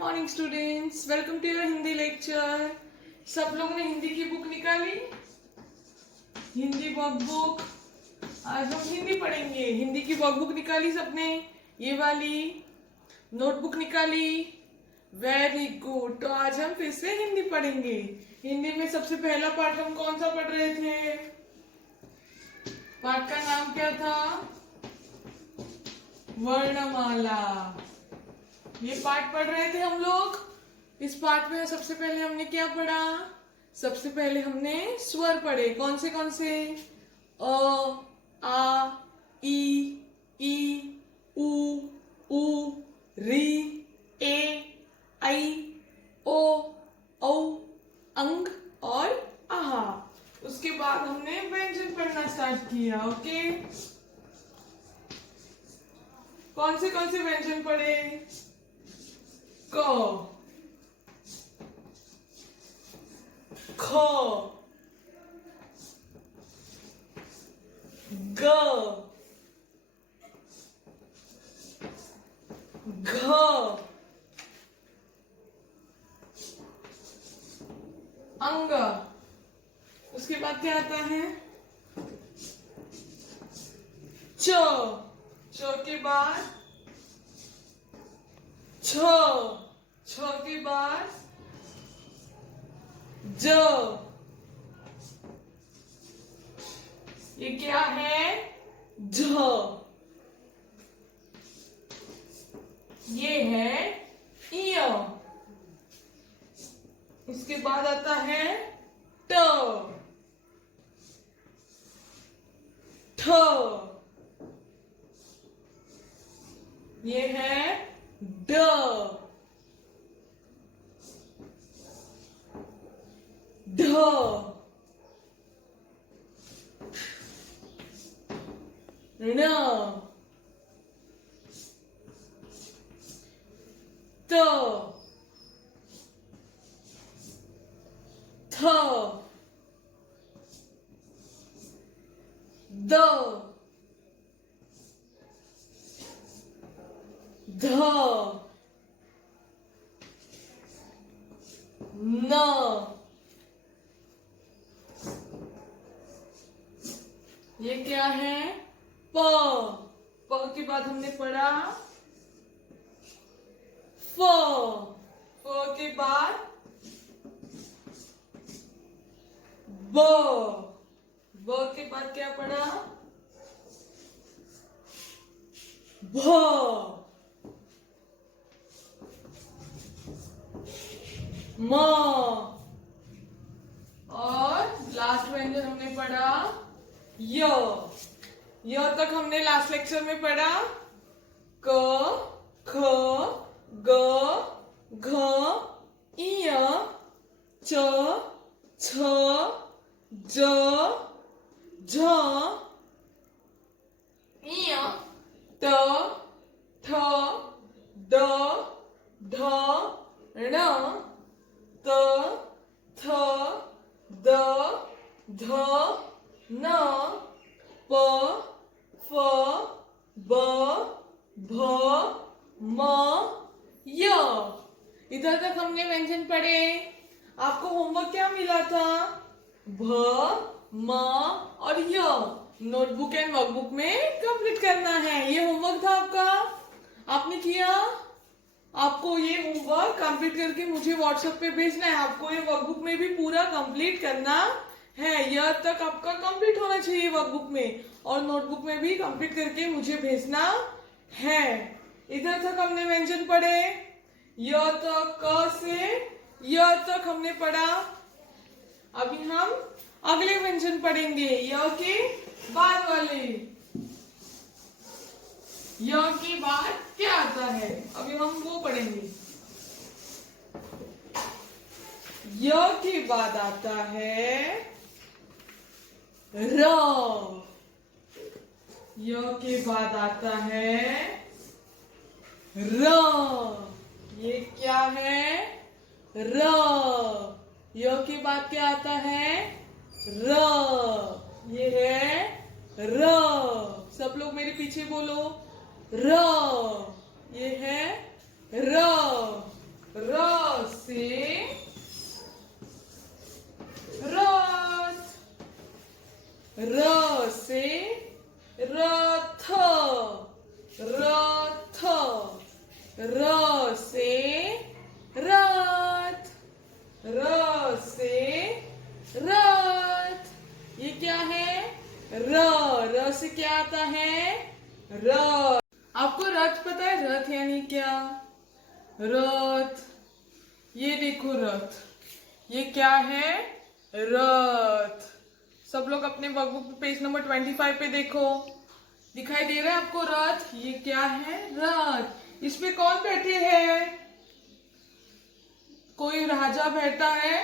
Morning students, welcome to your Hindi lecture. सब लोग ने हिंदी की बुक निकाली, हिंदी वर्कबुक। आज हम हिंदी पढ़ेंगे। हिंदी की वर्कबुक निकाली सबने, ये वाली नोटबुक निकाली। Very good. तो आज हम फिर से हिंदी पढ़ेंगे। हिंदी में सबसे पहला पाठ हम कौन सा पढ़ रहे थे? पाठ का नाम क्या था? वर्णमाला। ये पाठ पढ़ रहे थे हम लोग। इस पाठ में सबसे पहले हमने क्या पढ़ा? सबसे पहले हमने स्वर पढ़े। कौन से? अ, आ, ई, उ, री, ए, ऐ, ओ, औ, अंग और आहा। उसके बाद हमने व्यंजन पढ़ना स्टार्ट किया। ओके, कौन से व्यंजन पढ़े? क, ख, ग, घ, अंग। उसके बाद क्या आता है? च, च के बाद छ, छ के बाद ज। ये क्या है? झ। ये है इय। उसके बाद आता है ट, ठ। ये है ड, ढ। ण, त, थ, द, ध, न। ये क्या है? प, प के बाद हमने पढ़ा फ, फ के बाद ब, ब के बाद क्या पढ़ा? भ, म। और लास्ट व्यंजन हमने पढ़ा य। य तक हमने लास्ट लेक्चर में पढ़ा। क, ख, ग, घ, इय, च, छ, ज, झ, इय, त, थ, द, ध, ण, त, थ, द, ध, न, प, फ, ब, भ, म, य। इधर तक हमने व्यंजन पढ़े। आपको होमवर्क क्या मिला था? भ, म और य नोटबुक एंड वर्कबुक में कंप्लीट करना है। ये होमवर्क था आपका, आपने किया। आपको ये होमवर्क कंप्लीट करके मुझे व्हाट्सएप पे भेजना है। आपको ये वर्कबुक में भी पूरा कंप्लीट करना है। यह तक आपका कंप्लीट होना चाहिए वर्कबुक में, और नोटबुक में भी कंप्लीट करके मुझे भेजना है। इधर तक हमने व्यंजन पढ़े। य तक, क से य तक हमने पढ़ा। अभी हम अगले व्यंजन पढ़ेंगे, य के बाद वाले। य के बाद क्या आता है, अभी हम वो पढ़ेंगे। य के बाद आता है र। य के बाद आता है र। ये क्या है? र। य के बाद क्या आता है? र। ये है र। सब लोग मेरे पीछे बोलो र। ये है र। र से रथ, र से रथ, रथ, र से रथ, र से रथ। ये क्या है? र से क्या आता है? रथ। आपको रथ पता है? रथ यानी क्या? रथ, ये देखो रथ, ये क्या है? रथ। सब लोग अपने वर्कबुक पेज नंबर 25 पे देखो, दिखाई दे रहा है आपको रथ? ये क्या है? रथ। इसमें कौन बैठे हैं? कोई राजा बैठा है,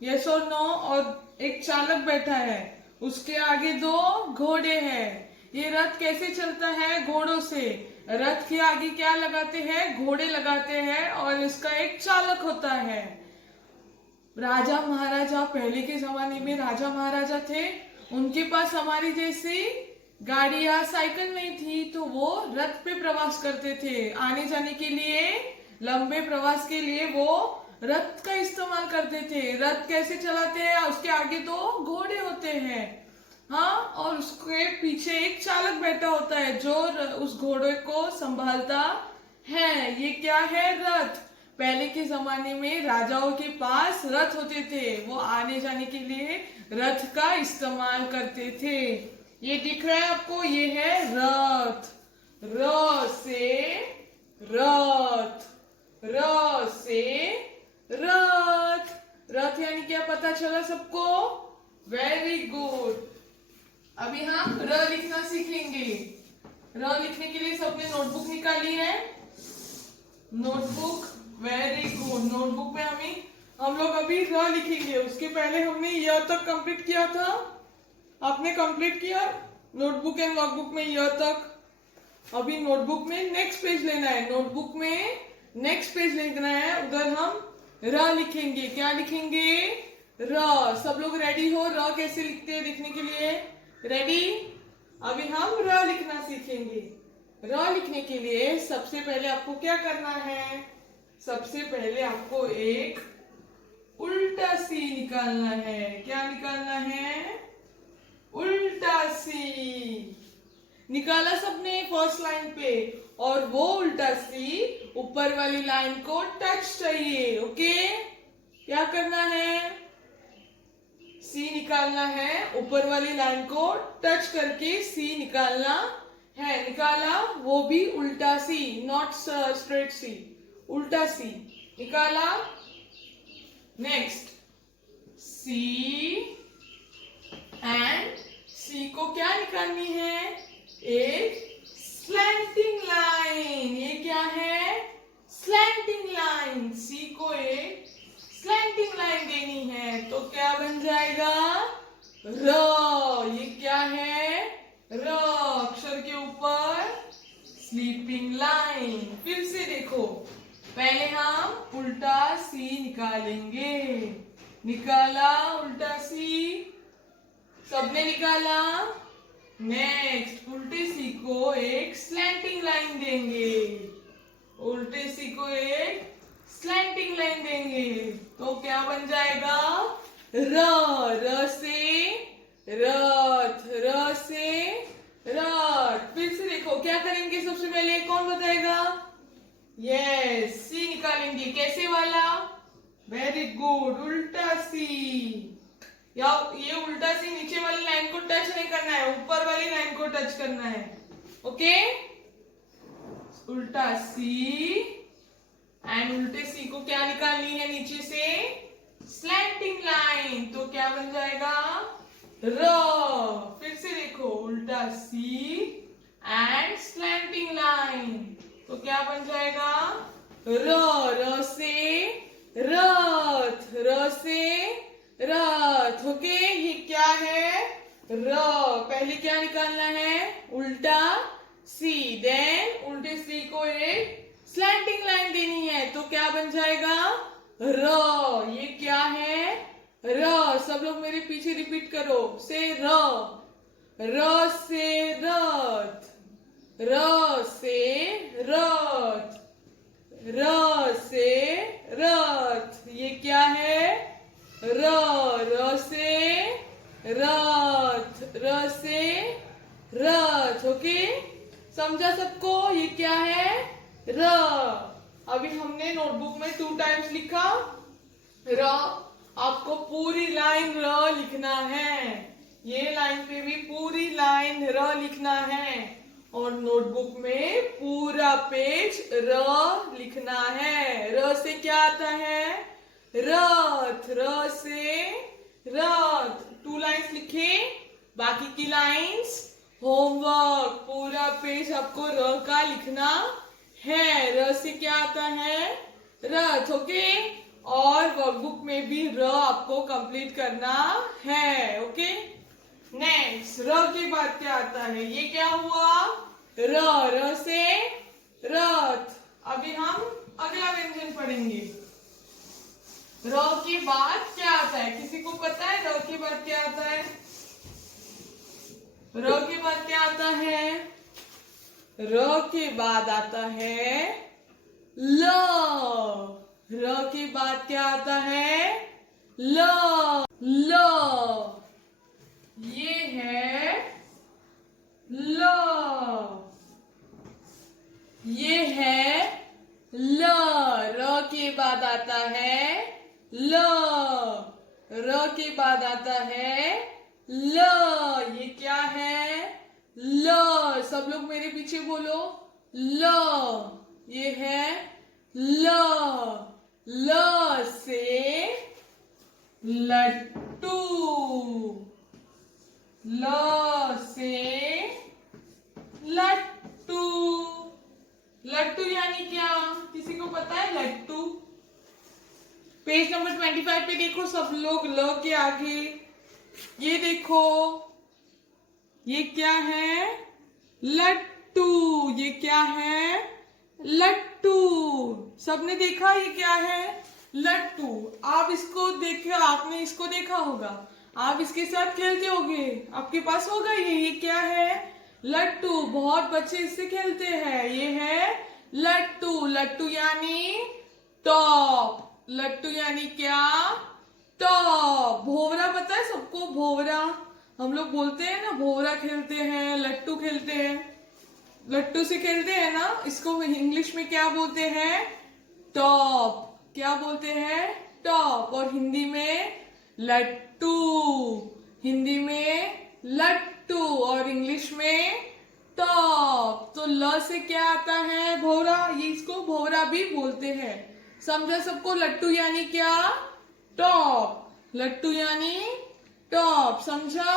यस और नो, और एक चालक बैठा है, उसके आगे दो घोड़े हैं। ये रथ कैसे चलता है? घोड़ों से। रथ के आगे क्या लगाते हैं? घोड़े लगाते हैं, और इसका एक चालक होता है। राजा महाराजा, पहले के जमाने में राजा महाराजा थे, उनके पास हमारी जैसी गाड़ी या साइकिल नहीं थी, तो वो रथ पे प्रवास करते थे। आने जाने के लिए, लंबे प्रवास के लिए वो रथ का इस्तेमाल करते थे। रथ कैसे चलाते हैं? उसके आगे दो घोड़े होते हैं, हाँ, और उसके पीछे एक चालक बैठा होता है जो उस घोड़े को संभालता है। ये क्या है? रथ। पहले के जमाने में राजाओं के पास रथ होते थे, वो आने जाने के लिए रथ का इस्तेमाल करते थे। ये दिख रहा है आपको? ये है रथ। र से रथ, र से रथ। रथ यानी क्या पता चला सबको? Very good. अभी हम र लिखना सीखेंगे। र लिखने के लिए सबने नोटबुक निकाली है? Notebook, very good. नोटबुक में हम लोग अभी र लिखेंगे। उसके पहले हमने य तक कंप्लीट किया था। आपने कंप्लीट किया नोटबुक एंड वर्कबुक में य तक। अभी नोटबुक में नेक्स्ट पेज लेना है। नोटबुक में नेक्स्ट पेज लिखना है, उधर हम र लिखेंगे। क्या लिखेंगे? र। सब लोग रेडी हो? र कैसे लिखते हैं लिखने के लिए? रेडी? अभी हम र लिखना सीखेंगे। र लिखने के लिए सबसे पहले आपको क्या करना है? सबसे पहले आपको एक उल्टा सी निकालना है। क्या निकालना है? उल्टा सी। निकाला सबने फर्स्ट लाइन पे, और वो उल्टा सी ऊपर वाली लाइन को टच चाहिए। ओके, क्या करना है? सी निकालना है, ऊपर वाली लाइन को टच करके सी निकालना है। निकाला, वो भी उल्टा सी, नॉट स्ट्रेट सी, उल्टा सी निकाला। नेक्स्ट सी, एंड सी को क्या निकालनी है? एक स्लैंटिंग लाइन। ये क्या है? Slanting line. सी को एक स्लैंटिंग लाइन देनी है, तो क्या बन जाएगा? र। ये क्या है? र। अक्षर के ऊपर स्लीपिंग लाइन। फिर से देखो, पहले हम उल्टा सी निकालेंगे। निकाला उल्टा सी, सबने निकाला। नेक्स्ट उल्टे सी को एक स्लैंटिंग लाइन देंगे। उल्टे सी को एक स्लैंटिंग लाइन देंगे, तो क्या बन जाएगा? र। र से रथ, र से रथ। फिर से देखो, क्या करेंगे? सबसे पहले कौन बताएगा? यस, सी निकालेंगे। कैसे वाला? वेरी गुड, उल्टा सी। या ये उल्टा सी नीचे वाली लाइन को टच नहीं करना है, ऊपर वाली लाइन को टच करना है। ओके, उल्टा सी, एंड उल्टे सी को क्या निकालनी है? नीचे से स्लैंटिंग लाइन, तो क्या बन जाएगा? र। फिर से देखो, उल्टा सी एंड स्लैंटिंग लाइन, तो क्या बन जाएगा? र। र से रथ, र से रथ। ओके, ये क्या है? र। पहले क्या निकालना है? उल्टा सी, देन उल्टे सी को एक स्लैंटिंग लाइन देनी है, तो क्या बन जाएगा? र। ये क्या है? र। सब लोग मेरे पीछे रिपीट करो, से र। र से रथ, र से रथ, र से अभी हमने नोटबुक में 2 टाइम्स लिखा र, आपको पूरी लाइन र लिखना है, ये लाइन पे भी पूरी लाइन र लिखना है और नोटबुक में पूरा पेज र लिखना है। र से क्या आता है? रथ, र से रथ। 2 लाइन्स लिखे, बाकी की लाइन्स होमवर्क, पूरा पेज आपको र का लिखना है। र से क्या आता है? रथ, ओके। और वर्कबुक में भी र आपको कंप्लीट करना है, ओके। नेक्स्ट, र के बाद क्या आता है? ये क्या हुआ? र, र से रथ। अभी हम अगला व्यंजन पढ़ेंगे। र के बाद क्या आता है? किसी को पता है र के बाद क्या आता है? र के बाद क्या आता है? र के बाद आता है ल। र के बाद क्या आता है? ल, ल। ये है ल, ये है ल। र के बाद आता है ल, र के बाद आता है ल। ये क्या है? ल। सब लोग मेरे पीछे बोलो, ल। ये है ल। ल से लट्टू, ल से लट्टू। लट्टू यानी क्या? किसी को पता है लट्टू? पेज नंबर 25 पे देखो सब लोग, ल के आगे ये देखो, ये क्या है? लट्टू। ये क्या है? लट्टू। सबने देखा ये क्या है? लट्टू। आप इसको देखे, आपने इसको देखा होगा, आप इसके साथ खेलते होगे, आपके पास होगा ये क्या है? लट्टू। बहुत बच्चे इससे खेलते हैं। ये है लट्टू। लट्टू यानी टॉप। लट्टू यानी क्या? टॉप। भोवरा पता है सबको? भोवरा हम लोग बोलते हैं ना, भोवरा खेलते हैं, लट्टू खेलते हैं, लट्टू से खेलते हैं ना। इसको इंग्लिश में क्या बोलते हैं? टॉप। क्या बोलते हैं? टॉप। और हिंदी में लट्टू। हिंदी में लट्टू और इंग्लिश में टॉप। तो ल से क्या आता है? भोवरा। ये इसको भोवरा भी बोलते हैं। समझा सबको? लट्टू यानी क्या? टॉप। लट्टू यानी टॉप। समझा?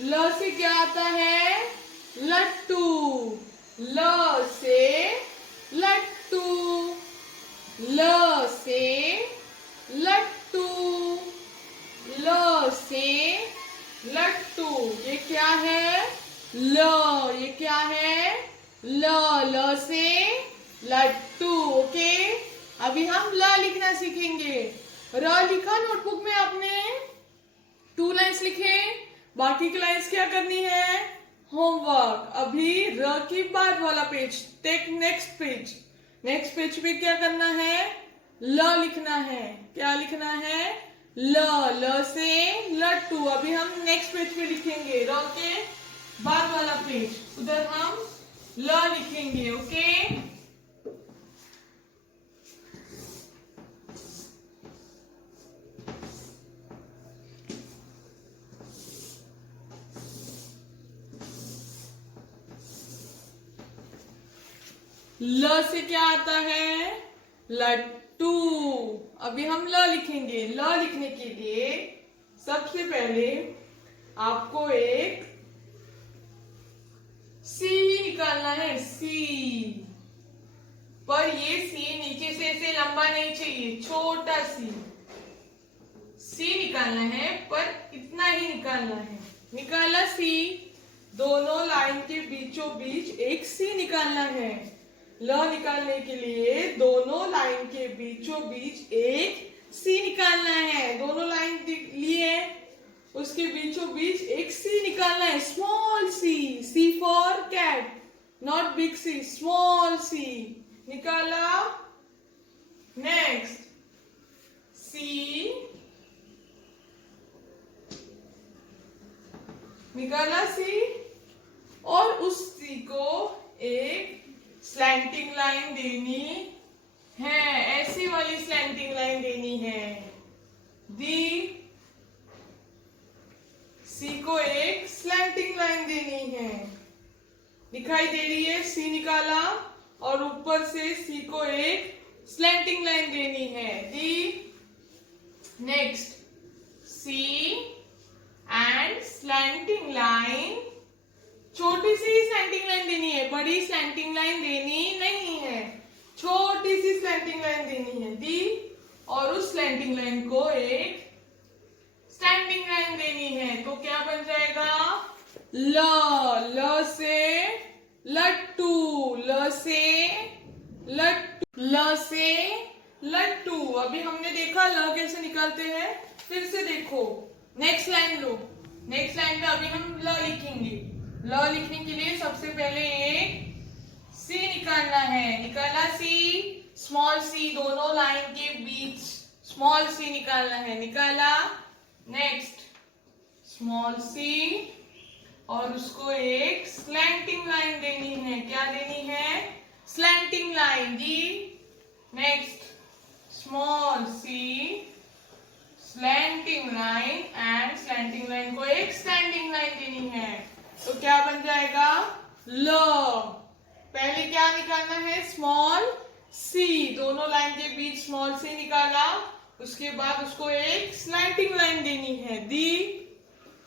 ल से क्या आता है? लट्टू। ल से लट्टू, ल से लट्टू, ल से लट्टू। ये क्या है? ल। ये क्या है? ल। ल से लट्टू, ओके। अभी हम ल लिखना सीखेंगे। र लिखा नोटबुक में आपने? 2 लाइन्स लिखे, बाकी की लाइन्स क्या करनी है? होमवर्क। अभी र के बाद वाला page, take next page. Next page पे क्या करना है? ल लिखना है। क्या लिखना है? ल। ल से लट्टू। अभी हम नेक्स्ट पेज पे लिखेंगे, र के बाद वाला पेज, उधर हम ल लिखेंगे, ओके। ल से क्या आता है? लट्टू। अभी हम ल लिखेंगे। ल लिखने के लिए सबसे पहले आपको एक सी निकालना है, सी। पर ये सी नीचे से ऐसे लंबा नहीं चाहिए, छोटा सी निकालना है, पर इतना ही निकालना है। निकाला सी। दोनों लाइन के बीचों बीच एक सी निकालना है। ल निकालने के लिए दोनों लाइन के बीचों बीच एक सी निकालना है। दोनों लाइन लिए, उसके बीचों बीच एक सी निकालना है, small C. C for cat, not big C, small C. निकाला। नेक्स्ट, सी निकाला सी, और उस सी को एक स्लैंटिंग लाइन देनी स्लैंटिंग लाइन देनी है। दी सी को एक स्लैंटिंग लाइन देनी है। दिखाई दे रही है, सी निकाला और ऊपर से सी को एक स्लैंटिंग लाइन देनी है। The next C and slanting line, छोटी सी स्लैंटिंग लाइन देनी है, बड़ी स्लैंटिंग लाइन देनी नहीं है, छोटी सी स्लैंटिंग लाइन देनी है। दी और उस स्लैंटिंग लाइन को एक स्टैंडिंग लाइन देनी है। तो क्या बन जाएगा? ल, ल से लट्टू, ल से लट्टू, ल से लट्टू। अभी हमने देखा ल कैसे निकालते हैं, फिर से देखो। नेक्स्ट लाइन लो, नेक्स्ट लाइन पे अभी हम ल लिखेंगे। ल लिखने के लिए सबसे पहले एक सी निकालना है। निकाला सी, स्मॉल सी, दोनों लाइन के बीच स्मॉल सी निकालना है। निकाला, नेक्स्ट स्मॉल सी और उसको एक स्लैंटिंग लाइन देनी है। क्या देनी है? Slanting line. The next small C slanting line and slanting line को एक स्टैंडिंग लाइन देनी है। तो क्या बन जाएगा? ल। पहले क्या निकालना है? स्मॉल सी, दोनों लाइन के बीच स्मॉल सी निकाला, उसके बाद उसको एक स्लैंटिंग लाइन देनी है। दी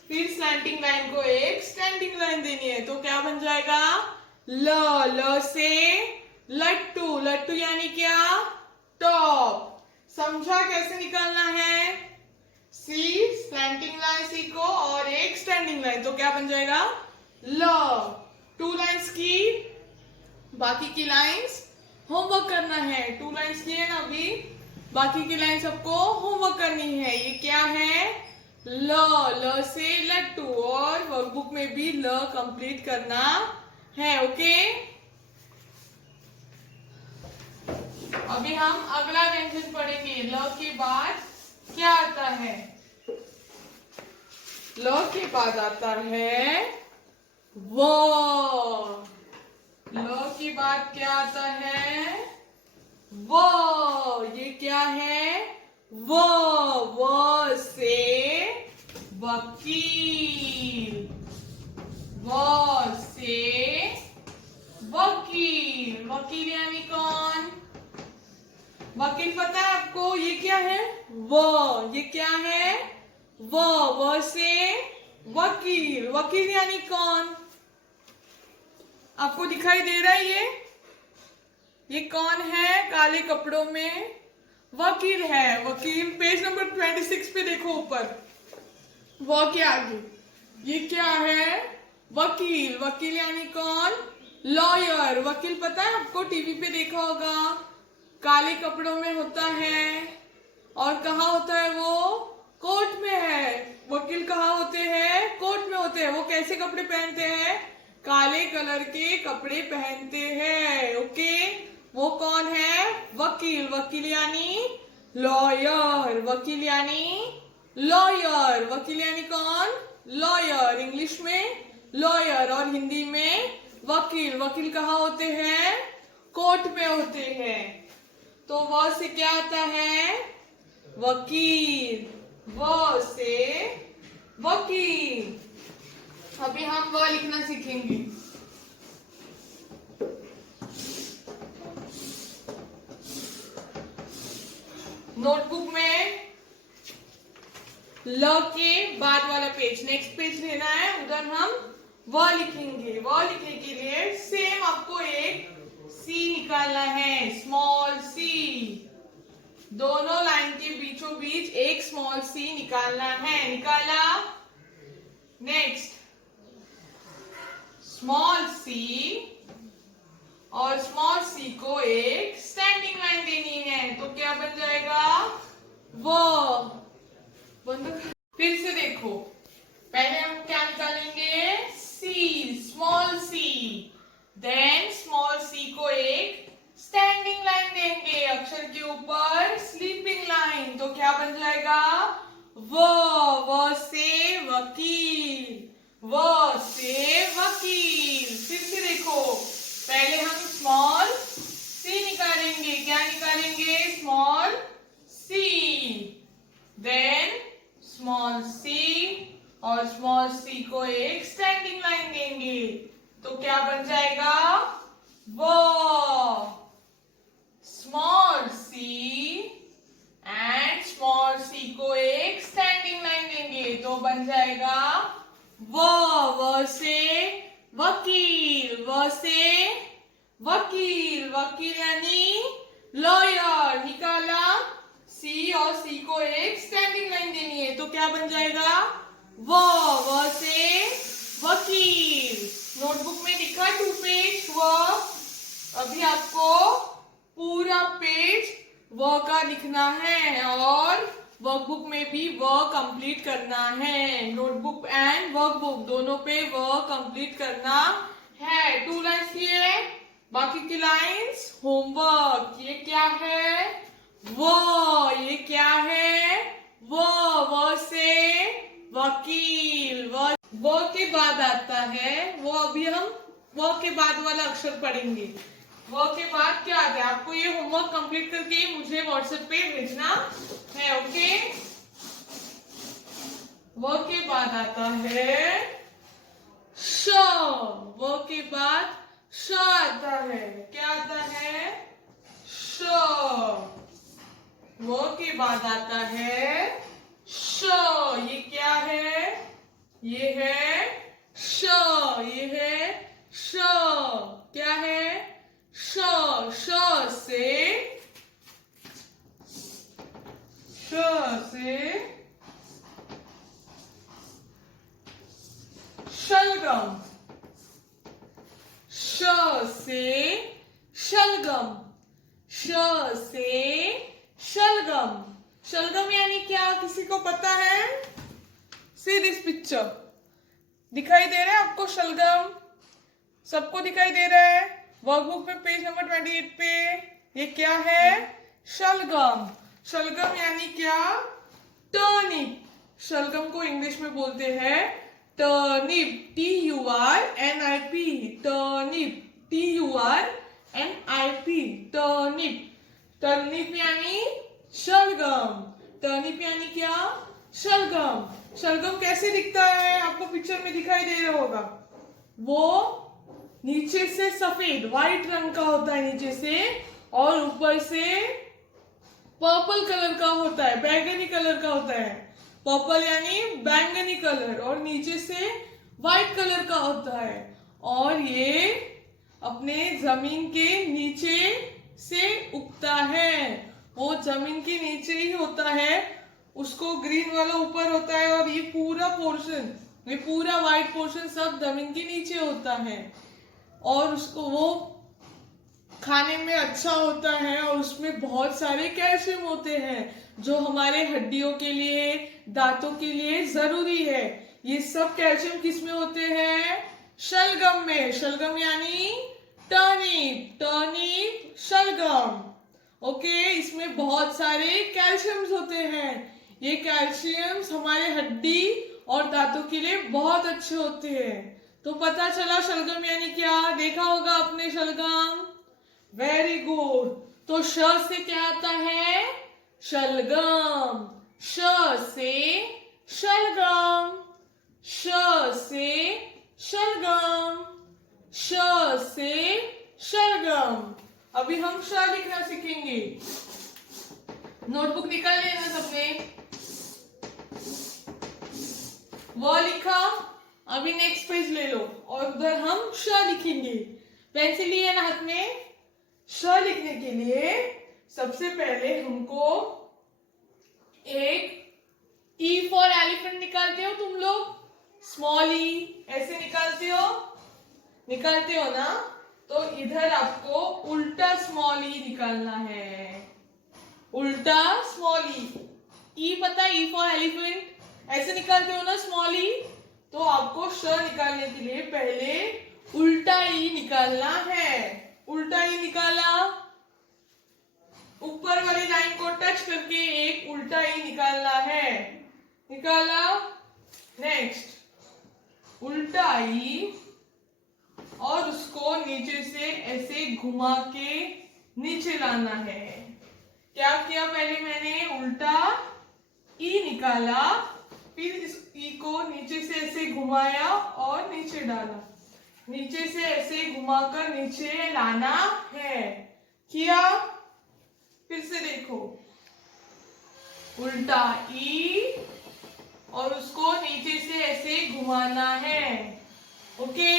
फिर स्लैंटिंग लाइन को एक स्टैंडिंग लाइन देनी है। तो क्या बन जाएगा? ल। ल से लट्टू, लट्टू यानी क्या? टॉप। समझा कैसे निकालना है? सी स्लैंटिंग लाइन सी को और एक स्टैंडिंग लाइन, तो क्या बन जाएगा? ल। टू लाइन्स की, बाकी की लाइन्स होमवर्क करना है। टू लाइन्स की है ना अभी, बाकी की लाइन सबको होमवर्क करनी है। ये क्या है? ल। ल से लट्टू, और वर्कबुक में भी ल कंप्लीट करना है। ओके, अभी हम अगला व्यंजन पढ़ेंगे। ल के बाद क्या आता है? ल के बाद आता है व। ल के बाद क्या आता है? वो। ये क्या है? वो। वो से वकील, वो से वकील। वकील यानी कौन? वकील पता है आपको? ये क्या है? वो। ये क्या है? वो से वकील। वकील यानी कौन? आपको दिखाई दे रहा है? ये कौन है? काले कपड़ों में वकील है। वकील पेज नंबर 26 पे देखो ऊपर, वो के आगे ये क्या है? वकील। वकील यानी कौन? लॉयर। वकील पता है आपको? टीवी पे देखा होगा, काले कपड़ों में होता है। और कहाँ होता है वो? कोर्ट में है। वकील कहाँ होते हैं? कोर्ट में होते हैं। वो कैसे कपड़े पहनते हैं? काले कलर के कपड़े पहनते हैं। ओके, वो कौन है? वकील। वकील यानी लॉयर। वकील यानी लॉयर। वकील यानी कौन? लॉयर। इंग्लिश में लॉयर और हिंदी में वकील। वकील कहाँ होते हैं? कोर्ट में होते हैं। तो वो से क्या आता है? वकील। वो से वकील। अभी हम वो लिखना सीखेंगे। नोटबुक में ल के बाद वाला पेज, नेक्स्ट पेज लेना है, उधर हम व लिखेंगे। व लिखने के लिए सेम आपको एक सी निकालना है, स्मॉल सी। दोनों लाइन के बीचों बीच एक स्मॉल सी निकालना है। निकाला, नेक्स्ट स्मॉल सी और स्मॉल सी को एक स्टैंडिंग लाइन देनी है। तो क्या बन जाएगा? वो। फिर से देखो, पहले हम क्या निकालेंगे? सी, स्मॉल सी, देन स्मॉल सी को एक स्टैंडिंग लाइन देंगे, अक्षर के ऊपर स्लीपिंग लाइन। तो क्या बन जाएगा? वो से वकील, वो से वकील। फिर से देखो, पहले हम स्मॉल सी निकालेंगे। क्या निकालेंगे? स्मॉल और स्मॉल सी को एक स्टैंडिंग लाइन देंगे तो क्या बन जाएगा? व। Small C and small C को एक स्टैंडिंग लाइन देंगे तो बन जाएगा व। व से वकील, व से वकील, वकील यानी लॉयर। निकाला, सी और सी को एक स्टैंडिंग लाइन देनी है तो क्या बन जाएगा? व। व से वकील। नोटबुक में लिखा 2 पेज व। अभी आपको पूरा पेज व का लिखना है और वर्कबुक में भी व कंप्लीट करना है। नोटबुक एंड वर्कबुक दोनों पे व कंप्लीट करना है। 2 लाइन्स किए, बाकी की लाइन्स होमवर्क। ये क्या है? वो। ये क्या है? वो से वकील। वो के बाद आता है, वो अभी हम वो के बाद वाला अक्षर पढ़ेंगे। वो के बाद क्या आता है? आपको ये होमवर्क कंप्लीट करके मुझे व्हाट्सएप पे भेजना है, ओके? वो के बाद आता है श। वो के बाद श आता है। क्या आता है? श। वो के बाद आता है श। ये क्या है? ये है श। ये है श। क्या है? श। श से शलगम। श से शलगम। श से शलगम। शलगम यानी क्या? किसी को पता है? See this picture. दिखाई दे रहा है आपको शलगम? सबको दिखाई दे रहा है? वर्कबुक में पेज नंबर 28 पे ये क्या है? शलगम। शलगम यानी क्या? टर्निप। शलगम को इंग्लिश में बोलते हैं turnip. TURNIP। Turnip. TURNIP। Turnip. Turnip यानी शलगम। टर्निप यानी क्या? शलगम। शलगम कैसे दिखता है? आपको पिक्चर में दिखाई दे रहा होगा। वो नीचे से सफेद व्हाइट रंग का होता है नीचे से, और ऊपर से पर्पल कलर का होता है, बैंगनी कलर का होता है। पर्पल यानी बैंगनी कलर, और नीचे से व्हाइट कलर का होता है। और ये अपने जमीन के नीचे से उगता है। वो जमीन के नीचे ही होता है, उसको ग्रीन वाला ऊपर होता है, और ये पूरा पोर्शन, ये पूरा व्हाइट पोर्शन सब जमीन के नीचे होता है। और उसको वो खाने में अच्छा होता है, और उसमें बहुत सारे कैल्शियम होते हैं जो हमारे हड्डियों के लिए, दांतों के लिए जरूरी है। ये सब कैल्शियम किस में होते हैं? शलगम में। शलगम यानी टर्निप। टर्निप शलगम, ओके? इसमें बहुत सारे कैल्शियम्स होते हैं। ये कैल्शियम्स हमारे हड्डी और दांतों के लिए बहुत अच्छे होते हैं। तो पता चला शलगम यानी क्या? देखा होगा आपने शलगम। Very good. तो श से क्या आता है? शलगम। श से शलगम। श से शलगम। श से शलगम। अभी हम श लिखना सीखेंगे। नोटबुक निकाल लेना सबने। वो लिखा, अभी नेक्स्ट पेज ले लो और उधर हम श लिखेंगे। पेंसिल लिए ना हाथ में। श लिखने के लिए सबसे पहले हमको एक E फॉर एलिफेंट निकालते हो तुम लोग, स्मॉल ई ऐसे निकालते हो ना? तो इधर आपको उल्टा स्मॉल ई निकालना है। उल्टा स्मॉल ई पता है? ई फॉर एलिफेंट ऐसे निकालते हो ना स्मॉल ई। तो आपको श निकालने के लिए पहले उल्टा ई निकालना है। उल्टा ई निकाला, ऊपर वाली लाइन को टच करके एक उल्टा ई निकालना है। निकाला, नेक्स्ट उल्टा ई, और उसको नीचे से ऐसे घुमा के नीचे लाना है। क्या किया? पहले मैंने उल्टा ई निकाला, फिर इस ई को नीचे से ऐसे घुमाया और नीचे डाला, नीचे से ऐसे घुमाकर नीचे लाना है। किया? फिर से देखो, उल्टा ई और उसको नीचे से ऐसे घुमाना है। ओके,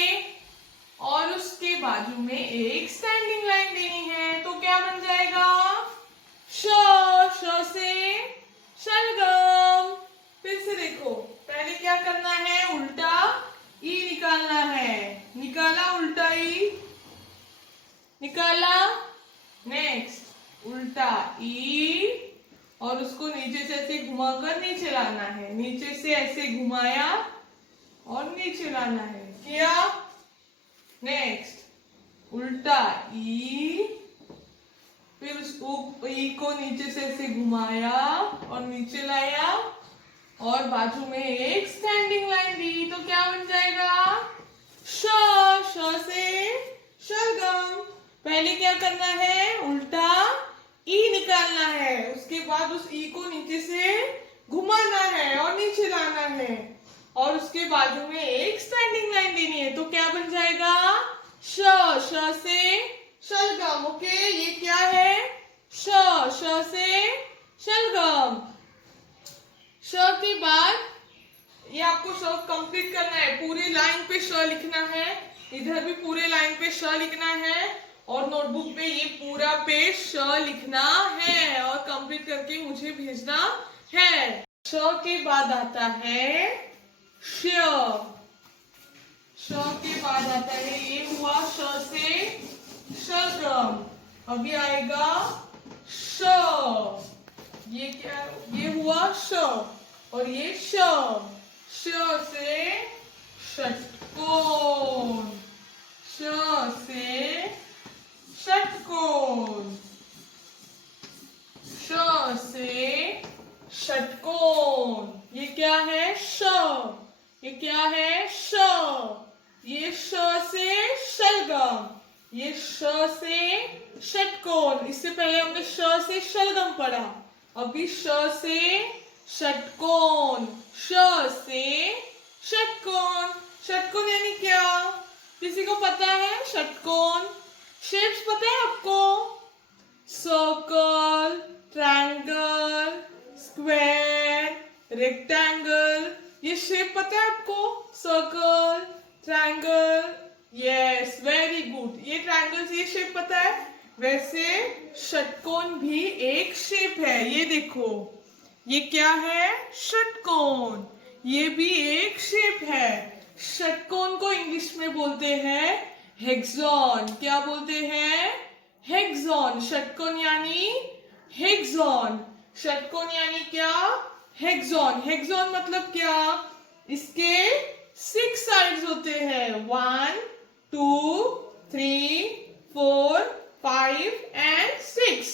और उसके बाजू में एक स्टैंडिंग लाइन देनी है, तो क्या बन जाएगा? श से शलगम। फिर से देखो, पहले क्या करना है? उल्टा ई निकालना है। निकाला उल्टा ई, निकाला। नेक्स्ट उल्टा ई और उसको नीचे से ऐसे घुमाकर नीचे लाना है, नीचे से ऐसे घुमाया और नीचे लाना है। किया? नेक्स्ट उल्टा ई, फिर उस ई को नीचे से ऐसे घुमाया और नीचे लाया और बाजू में एक स्टैंडिंग लाइन दी, तो क्या बन जाएगा? श से शलगम। पहले क्या करना है? उल्टा ई निकालना है, उसके बाद उस ई को नीचे से घुमाना है और नीचे लाना है और उसके बाजू में एक स्टैंडिंग लाइन देनी है, तो क्या बन जाएगा? श से शलगम। ओके, ये क्या है? श से शलगम। श के बाद ये आपको श कंप्लीट करना है, पूरे लाइन पे श लिखना है, इधर भी पूरे लाइन पे श लिखना है और नोटबुक पे ये पूरा पे श लिखना है और कंप्लीट करके मुझे भेजना है। श के बाद आता है श। श के बाद आता है, ये हुआ श से शलगम। अभी आएगा श। ये क्या? ये हुआ श और ये श। श से षटकोण। श से षटकोण। श से षटकोण। ये क्या है? श। ये क्या है? श। ये श से शलगम, ये श से षटकोण। इससे पहले हमने श से शलगम पढ़ा, अभी श से षटकोण। श से षटकोण। षटकोण यानी क्या? किसी को पता है? षटकोण शेप्स पता है आपको? सर्कल, ट्रायंगल, स्क्वायर, रेक्टेंगल, ये शेप पता है आपको? Circle, triangle, yes, very good. ये ट्रायंगल ये शेप पता है? वैसे षटकोण भी एक शेप है। ये देखो, ये क्या है? षटकोण। ये भी एक शेप है। षटकोण को इंग्लिश में बोलते हैं हेक्सॉन। क्या बोलते हैं? हेक्सॉन। षटकोण यानी हेक्सॉन। षटकोण यानी क्या? हेक्सॉन। हेक्सॉन मतलब क्या? इसके 6 साइड्स होते हैं, 1 2 3 4 5 एंड 6।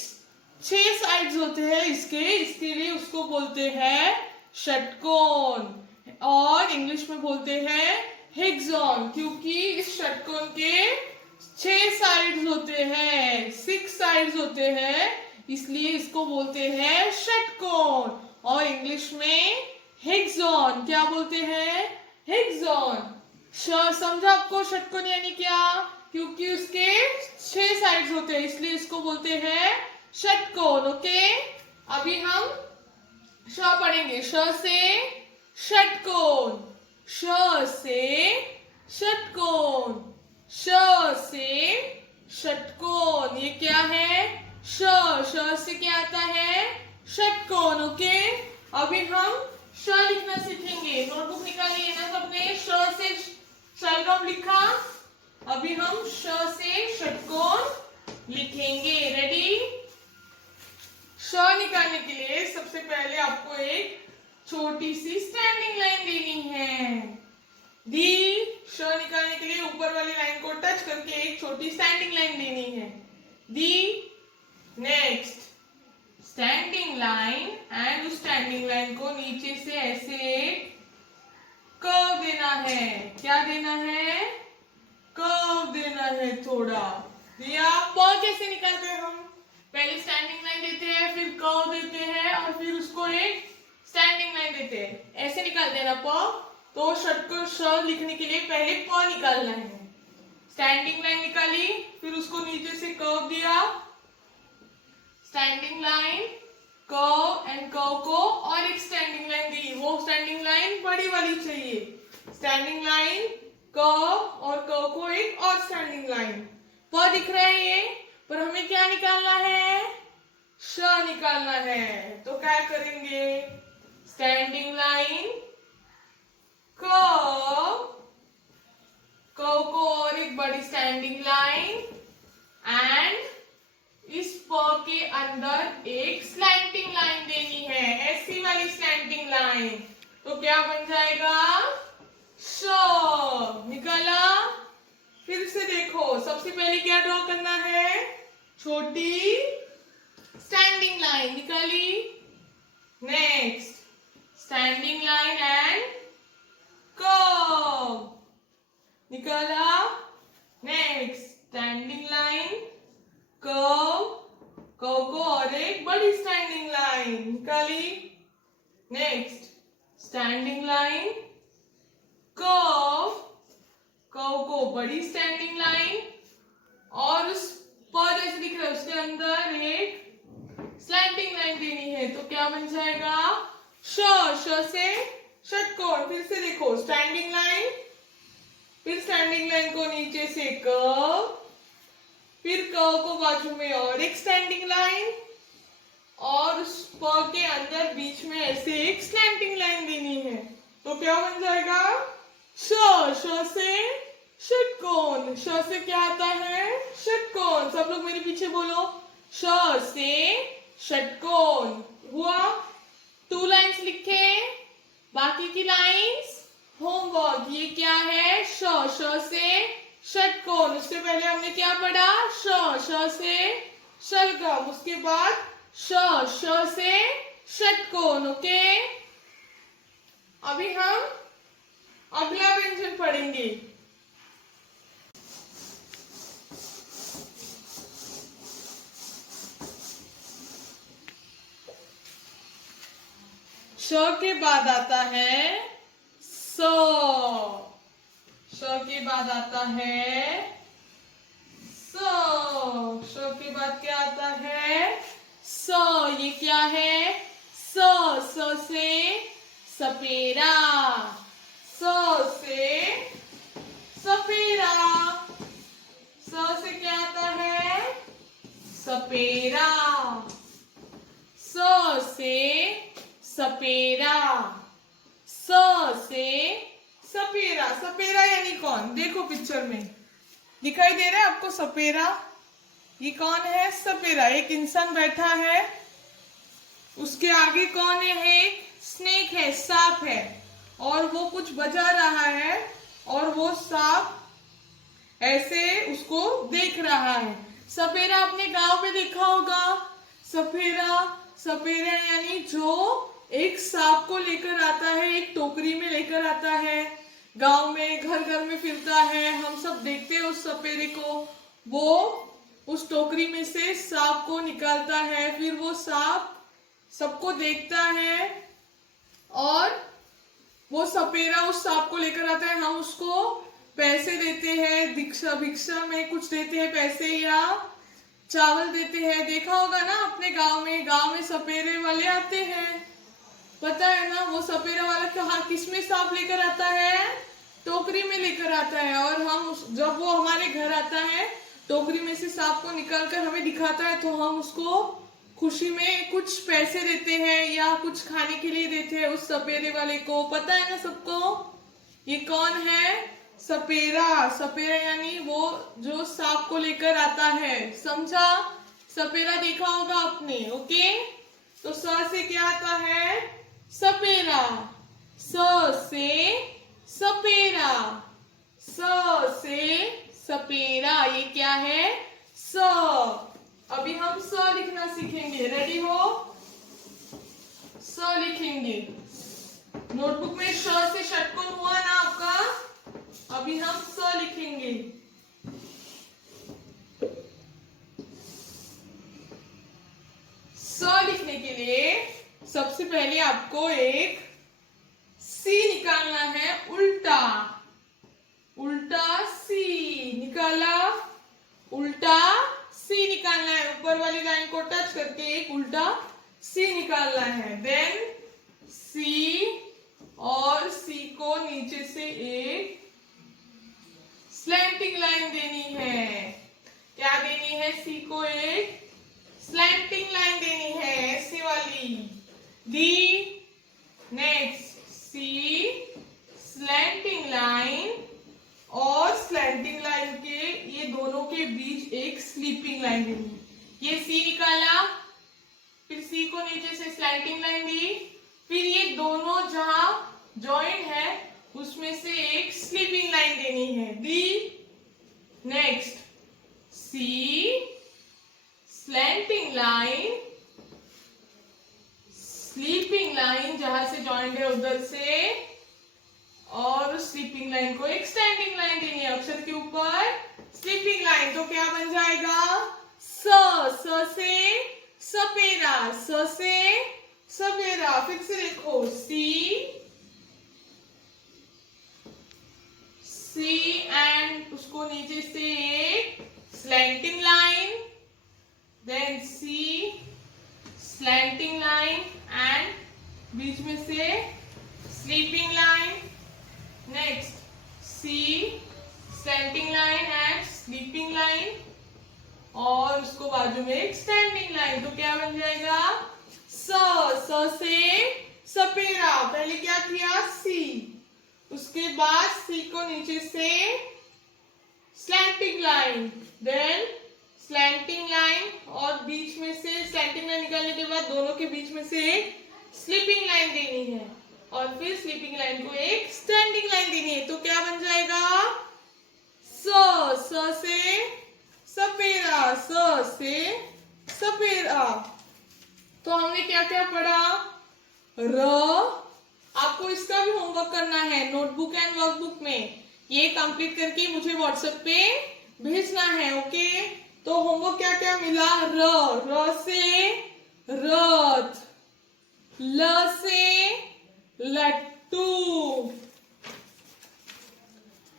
6 साइड्स होते हैं इसके लिए उसको बोलते हैं षटकोण और इंग्लिश में बोलते हैं हेक्सॉन, क्योंकि इस षटकोण के 6 साइड्स होते हैं, 6 साइड्स होते हैं, इसलिए इसको बोलते हैं षटकोण और इंग्लिश में हेक्सॉन। क्या बोलते हैं? हेक्सॉन। समझा आपको षटकोण यानी क्या? क्योंकि उसके 6 साइड्स होते हैं इसलिए इसको बोलते हैं षटकोण। ओके, अभी हम श पढ़ेंगे। श से षटकोण। श से षटकोण। श से षटकोण। ये क्या है? श से क्या आता है? षटकोण। ओके, अभी हम श लिखना सीखेंगे। नोटबुक निकालिए ना सबने। श से शलगम लिखा, अभी हम श से षटकोण लिखेंगे। रेडी? श निकालने के लिए सबसे पहले आपको एक छोटी सी स्टैंडिंग लाइन देनी है। दी। श निकालने के लिए ऊपर वाली लाइन को टच करके एक छोटी स्टैंडिंग लाइन देनी है। The. Next standing line and उस स्टैंडिंग लाइन को नीचे से ऐसे कर्व देना है। क्या देना है? कर्व देना है थोड़ा। दिया? प कैसे निकालते हैं हम? पहले स्टैंडिंग लाइन देते हैं, फिर कर्व देते हैं और फिर उसको एक स्टैंडिंग लाइन देते हैं, ऐसे निकाल देना प, तो षटकोण श लिखने के लिए पहले प निकालना है। स्टैंडिंग लाइन निकाली, फिर उसको नीचे से कर्व दिया, standing line curve and curve को और एक स्टैंडिंग लाइन दी, वो स्टैंडिंग लाइन बड़ी वाली चाहिए। स्टैंडिंग लाइन कर्व और कर्व को एक और स्टैंडिंग लाइन। प दिख रहा है ये, पर हमें क्या निकालना है, श निकालना है। तो क्या करेंगे, स्टैंडिंग लाइन कर्व, कर्व को और एक बड़ी स्टैंडिंग लाइन एंड इस प के अंदर एक स्लैंटिंग लाइन देनी है, ऐसी वाली स्लैंटिंग लाइन। तो क्या बन जाएगा, श निकाला। फिर से देखो, सबसे पहले क्या ड्रॉ करना है, छोटी स्टैंडिंग लाइन निकाली, next standing line and curve निकाला, next standing line curve, curve को और एक बड़ी स्टैंडिंग लाइन निकाली, next standing line curve, curve को बड़ी स्टैंडिंग लाइन और उस पर जैसे दिख रहा है उसके अंदर एक स्लैंटिंग लाइन देनी है। तो क्या बन जाएगा, श, श से षटकोण। फिर से देखो, स्टैंडिंग लाइन, फिर स्टैंडिंग लाइन को नीचे से कर्व, फिर कर्व को बाजू में और एक स्टैंडिंग लाइन और उस प के अंदर बीच में ऐसे एक स्लैंटिंग लाइन देनी है। तो क्या बन जाएगा, श, श से षटकोण। श से क्या आता है, षटकोण। सब लोग मेरे पीछे बोलो, श से षटकोण। हुआ, 2 लाइन्स लिखे, बाकी की लाइन्स होमवर्क। ये क्या है, श, श से षटकोण। उससे पहले हमने क्या पढ़ा, श, श से शलगम, उसके बाद श, श से षटकोण। ओके, अभी हम अगला व्यंजन पढ़ेंगे। श के बाद आता है स, श के बाद आता है स, श के बाद क्या आता है, स। ये क्या है, स, स से सपेरा, स से सपेरा। स से क्या आता है, सपेरा, स से सपेरा, स से सपेरा। सपेरा यानी कौन, देखो पिक्चर में दिखाई दे रहा है आपको सपेरा। ये कौन है, सपेरा। एक इंसान बैठा है, उसके आगे कौन है, एक स्नेक है, सांप है, और वो कुछ बजा रहा है और वो सांप ऐसे उसको देख रहा है। सपेरा आपने गांव में देखा होगा। सपेरा, सपेरा यानी जो एक सांप को लेकर आता है, एक टोकरी में लेकर आता है, गांव में घर घर में फिरता है, हम सब देखते हैं उस सपेरे को। वो उस टोकरी में से सांप को निकालता है, फिर वो सांप सबको देखता है और वो सपेरा उस सांप को लेकर आता है। हम उसको पैसे देते हैं, भिक्षा, भिक्षा में कुछ देते हैं, पैसे या चावल देते हैं। देखा होगा ना अपने गांव में सपेरे वाले आते हैं, पता है ना। वो सपेरा वाला कहाँ, किसमें सांप लेकर आता है, टोकरी में लेकर आता है। और हम जब वो हमारे घर आता है, टोकरी में से सांप को निकालकर हमें दिखाता है, तो हम उसको खुशी में कुछ पैसे देते हैं या कुछ खाने के लिए देते हैं उस सपेरे वाले को। पता है ना सबको, ये कौन है, सपेरा। सपेरा यानी वो जो सांप को लेकर आता है, समझा। सपेरा देखा होगा आपने। ओके, तो स से क्या आता है, सपेरा, स से सपेरा, स से सपेरा। ये क्या है, स। अभी हम स लिखना सीखेंगे, रेडी हो, स लिखेंगे। नोटबुक में श से षटकोण हुआ ना आपका, अभी हम स लिखेंगे। स लिखने के लिए सबसे पहले आपको एक सी निकालना है, उल्टा उल्टा सी निकाला, उल्टा सी निकालना है, ऊपर वाली लाइन को टच करके एक उल्टा सी निकालना है। देन सी और सी को नीचे से एक स्लैंटिंग लाइन देनी है। क्या देनी है? सी को एक स्लैंटिंग लाइन देनी है, ऐसी वाली। The next C slanting line और स्लैंटिंग लाइन के ये दोनों के बीच एक स्लीपिंग लाइन देनी। ये सी निकाला, फिर सी को नीचे से स्लैंटिंग लाइन दी, फिर ये दोनों जहां जॉइंट है उसमें से एक स्लीपिंग लाइन देनी है। The next C slanting line, sleeping line जहां से जॉइंट है उधर से, और स्लीपिंग लाइन को एक स्टैंडिंग लाइन देनी है अक्षर के ऊपर स्लीपिंग लाइन। तो क्या बन जाएगा? स से सपेरा, स से सपेरा। फिर से देखो सी एंड उसको नीचे से एक slanting line, then C slanting line and बीच में से sleeping line, next C slanting line and sleeping line, और उसको बाजू में एक स्टैंडिंग लाइन। तो क्या बन जाएगा? स से सपेरा। पहले क्या किया? सी, उसके बाद सी को नीचे से slanting line, then slanting line, और बीच में से स्लैंटिंग लाइन निकालने के बाद दोनों के बीच में से एक स्लीपिंग लाइन देनी है, और फिर स्लीपिंग लाइन को एक स्टैंडिंग लाइन देनी है। तो क्या बन जाएगा? स से सपेरा, स से सपेरा। तो हमने क्या क्या पढ़ा? र, आपको इसका भी होमवर्क करना है नोटबुक एंड वर्कबुक में। ये कंप्लीट करके मुझे व्हाट्सएप पे भेजना है, ओके? तो होमवर्क क्या क्या मिला? र से रथ, ल से लट्टू,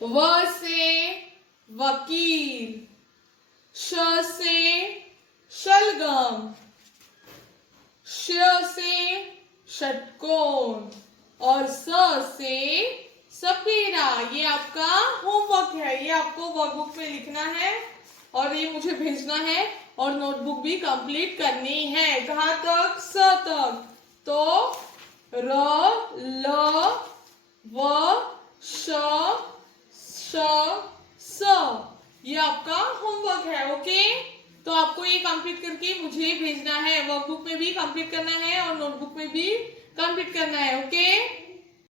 व से वकील, श से शलगम, श से षटकोण, और स से सपेरा। ये आपका होमवर्क है, ये आपको वर्कबुक में लिखना है और ये मुझे भेजना है, और नोटबुक भी कंप्लीट करनी है। कहाँ तक? स तक। तो र, ल, व, श, स, ये आपका होमवर्क है, ओके? तो आपको ये कंप्लीट करके मुझे भेजना है, वर्कबुक में भी कंप्लीट करना है और नोटबुक में भी कंप्लीट करना है, ओके?